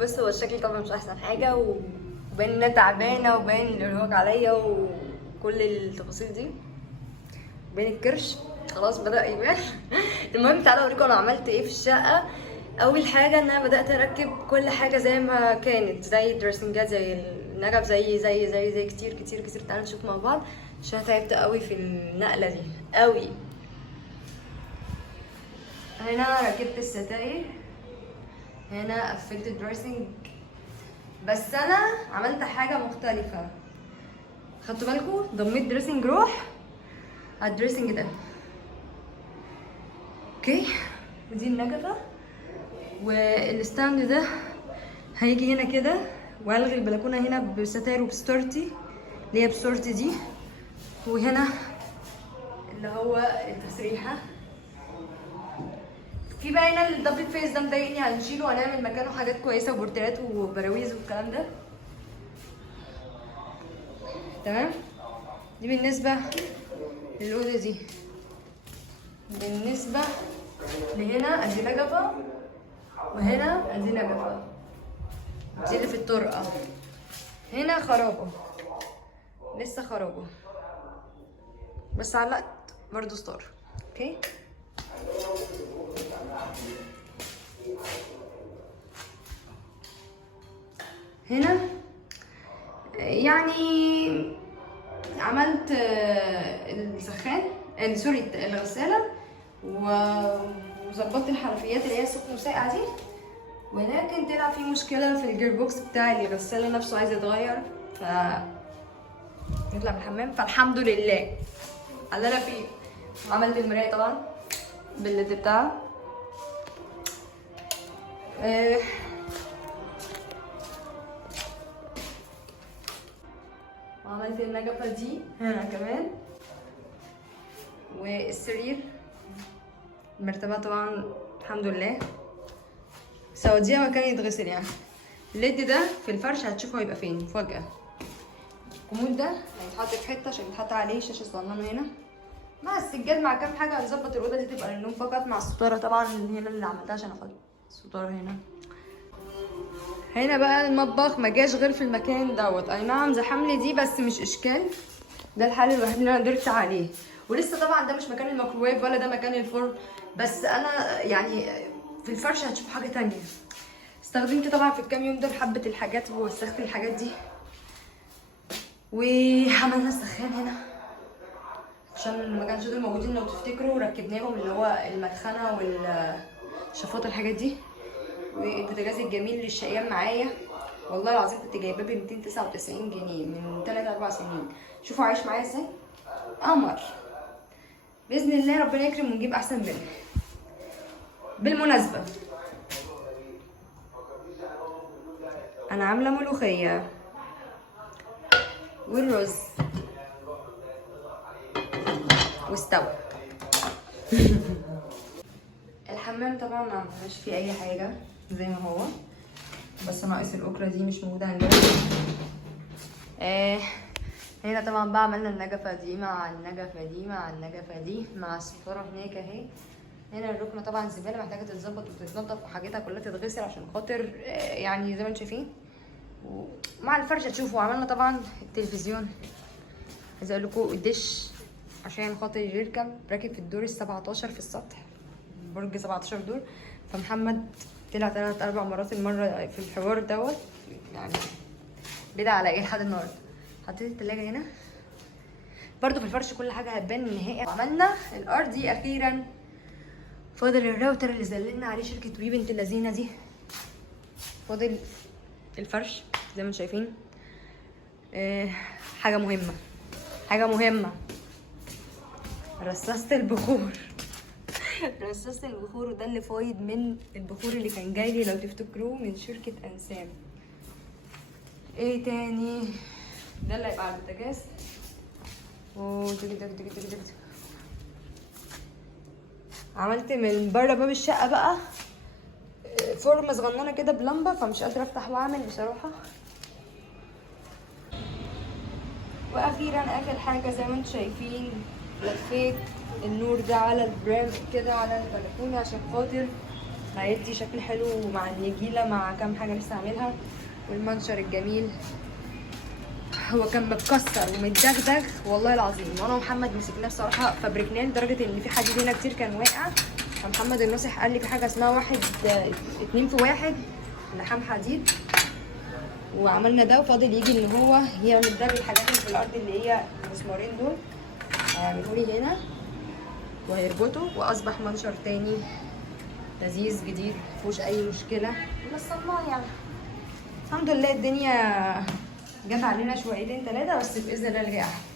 بص هو الشكل طبعا مش احسن حاجه، وباين ان انا تعبانه، وباين الارهاق عليا وكل التفاصيل دي، بين الكرش خلاص بدأ يبان. المهم تعالوا اوريكم انا عملت ايه في الشقه. اول حاجه ان انا بدأت اركب كل حاجه زي ما كانت، زي الدريسنجات، زي النجف، زي كتير كتير كتير. تعالوا نشوف مع بعض عشان تعبت قوي في النقله دي قوي. هنا ركبت الستاير، هنا قفلت الدريسنج، بس انا عملت حاجه مختلفه. خدتوا بالكم؟ ضميت دريسنج روح على الدريسنج ده. اوكي، ودي النجفه، والستاند ده هيجي هنا كده، والغي البلكونه هنا بستاير وبستورتي اللي هي بستورتي دي، وهنا اللي هو التسريحه. في بقى هنا الدبل فيس ده مضايقني، هنشيله وهنعمل مكانه حاجات كويسه وبورترات وبراويز والكلام ده. تمام، دي بالنسبه للاوضه دي. بالنسبه لهنا ادي نجفه، وهنا ادي نجفه، دي اللي في الطرقه. هنا خرابه، لسه خرابه، بس علقت برضو ستار. اوكي، هنا يعني عملت السخان، سوري الغسالة، وظبطت الحنفيات اللي هي سخنة وساقعة دي، ولكن طلع في مشكلة في الجير بوكس بتاع الغسالة نفسه عايز يتغير، ف نطلع من الحمام. فالحمد لله على اللي انا فيه. عملت المراية طبعا بالليد بتاعها. وعملت النجفة دي هنا كمان، والسرير، المرتبة طبعا الحمد لله سوديها مكان يتغسل يعني. الليد ده في الفرش هتشوفوا هيبقى فين مفاجأة. الكومود ده هيتحط في حتة عشان يتحط عليه شاشة صغننة هنا مع السجاد مع كام حاجة. هنظبط الأوضة دي تبقى للنوم فقط، مع الستارة طبعا هنا اللي عملتها عشان احط الستارة هنا. هنا بقى المطبخ ما جاش غير في المكان دوت. اي نعم زحم لي دي بس مش اشكال، ده الحل الوحيد اللي انا قدرت عليه. ولسه طبعا ده مش مكان الميكروويف ولا ده مكان الفرن، بس انا يعني في الفرش هتشوفوا حاجه تانية. استخدمت طبعا في الكام يوم دول حبه الحاجات ووسخت الحاجات دي. وعملنا السخان هنا عشان ما كانش دول موجودين لو تفتكروا، ركبناهم اللي هو المدخنه والشفاط الحاجات دي. والبوتاجاز الجميل للشقيان معايا، والله العظيم كنت جايباه ب 299 جنيه من 3-4 سنين. شوفوا عايش معايا ازاي، قمر. باذن الله ربنا يكرم ونجيب احسن منه. بالمناسبه انا عامله ملوخيه والرز واستوى. الحمام طبعا ما عملناش فيه اي حاجه زي ما هو، بس ناقص الاكره دي مش موجوده عندنا. هنا طبعا بقى عملنا النجفه دي مع النجفه دي مع النجفه دي مع الستاره هناك اهي. هنا الركنه طبعا زباله محتاجه تتظبط وتتنضف وحاجتها كلها تتغسل عشان خاطر يعني زي ما انتم شايفين. ومع الفرشه تشوفوا عملنا طبعا التلفزيون. عايزه اقول لكم الدش عشان خاطر يركب راكب في الدور ال17 في السطح، برج 17 دور. فمحمد طلع 3-4 مرات المره في الحوار دوت، يعني بدأ على ايه لحد النهارده. حطيت التلاجة هنا برضو في الفرش، كل حاجه هتبان النهائي. عملنا الارضي اخيرا، فاضل الراوتر اللي زللنا عليه شركه وي بنت اللذينه دي، فاضل الفرش زي ما انتم شايفين. حاجه مهمه، حاجه مهمه، رصاصه البخور. رصاصه البخور، وده اللي فايض من البخور اللي كان جاي لي لو تفتكروه من شركه انسام. ايه تاني؟ ده اللي هيبقى على البوتاجاز. عملت من بره باب الشقه بقى فورمه صغننه كده بلمبه، فمش قادره افتح واعمل بصراحه. واخيرا اخر حاجه زي ما انتم شايفين، لفيت النور ده على البرام كده على البلكونه عشان خاطر هيدي شكل حلو مع النجيله مع كام حاجه لسه هعملها. والمنشر الجميل هو كان متكسر ومتدغدغ والله العظيم، وانا ومحمد مسكناه بصراحه فبركناه لدرجه ان في حديد هنا كتير كان واقع. فمحمد الناصح قال لي في حاجه اسمها 2 في 1 لحام حديد، وعملنا ده. وفاضل يجي ان هو يعمل ده بالحاجات اللي في الارض اللي هي المسمارين دول، هيعملوا لي هنا وهيربطوا، واصبح منشر تاني لذيذ جديد مفيهوش اي مشكله. بس الله يعني الحمد لله الدنيا جت علينا شويتين 3، بس باذن الله اللي جاي احلى.